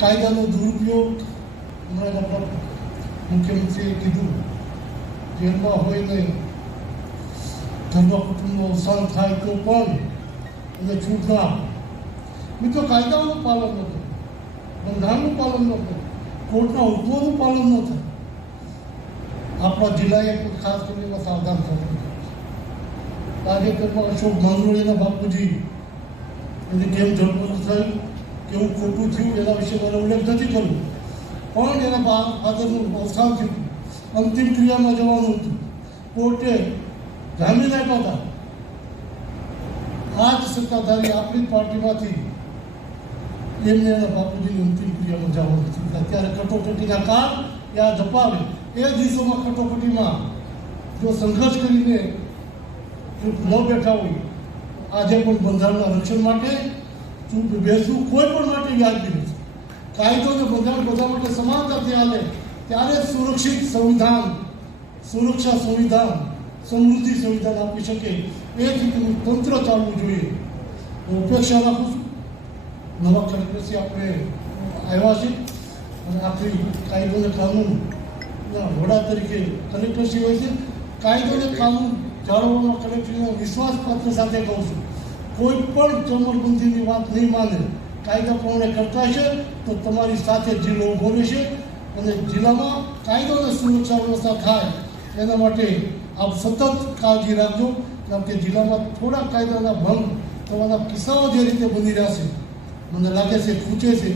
કાયદાનો દુરુપયોગ હમણાં આપણા મુખ્યમંત્રીએ કીધું, જેલમાં હોય ને ધર્મ કુટુંબનું અવસાન થાય તો પણ એને છૂટ ના આપે. મિત્રો, કાયદાઓનું પાલન ન કરે, બંધારણનું પાલન ન કરે, કોર્ટના હુકમોનું પાલન ન થાય. આપણા જિલ્લાએ ખાસ કરીને સાવધાન થવું. તાજેતરમાં અશોક માંગરોળીના બાપુજી એની કેમ ધરપકડ થઈ, કેવું ખોટું થયું એના વિશે મારે ઉલ્લેખ નથી કર્યો, પણ એના ફાધરનું અવસાન થયું, અંતિમ ક્રિયામાં જવાનું હતું, કોર્ટે જામીન આપ્યા હતા. આ જ સત્તાધારી આપણી પાર્ટીમાંથી એમને એના બાપુજીની અંતિમ ક્રિયામાં જવાનું હતું. અત્યારે કટોકટીના કાળ યાદ અપાવે. એ દિવસોમાં કટોકટીમાં જો સંઘર્ષ કરીને ચૂપ ન બેઠા હોય, આજે પણ બંધારણના રક્ષણ માટે ચૂપ બેસવું કોઈ પણ માટે વ્યાજબી નથી. કાયદો અને બંધારણ બધા માટે સમાનતાથી હાલે ત્યારે સુરક્ષિત સંવિધાન, સુરક્ષા સંવિધાન, સમૃદ્ધિ સંવિધાન આપી શકે. એ જ રીતનું તંત્ર ચાલવું જોઈએ. હું અપેક્ષા રાખું છું. નવા કલેક્ટરશ્રી આપણે આવ્યા છે અને આખરી કાયદો અને કાનૂનના વડા તરીકે કલેક્ટરશ્રી હોય છે. કાયદો અને કાનૂન જાળવવામાં કલેક્ટરના વિશ્વાસપાત્ર સાથે કહું છું, કોઈ પણ ચમરબંધીની વાત નહીં માને, કાયદા પ્રમાણે કરતા છે તો તમારી સાથે જિલ્લો ઊભો રહેશે અને જિલ્લામાં કાયદો અને સુરક્ષા વ્યવસ્થા થાય એના માટે આપ સતત કાળજી રાખજો. કારણ કે જિલ્લામાં થોડા કાયદાના ભંગ થવાના કિસ્સાઓ જે રીતે બની રહ્યા છે, મને લાગે છે, ખૂચે છે,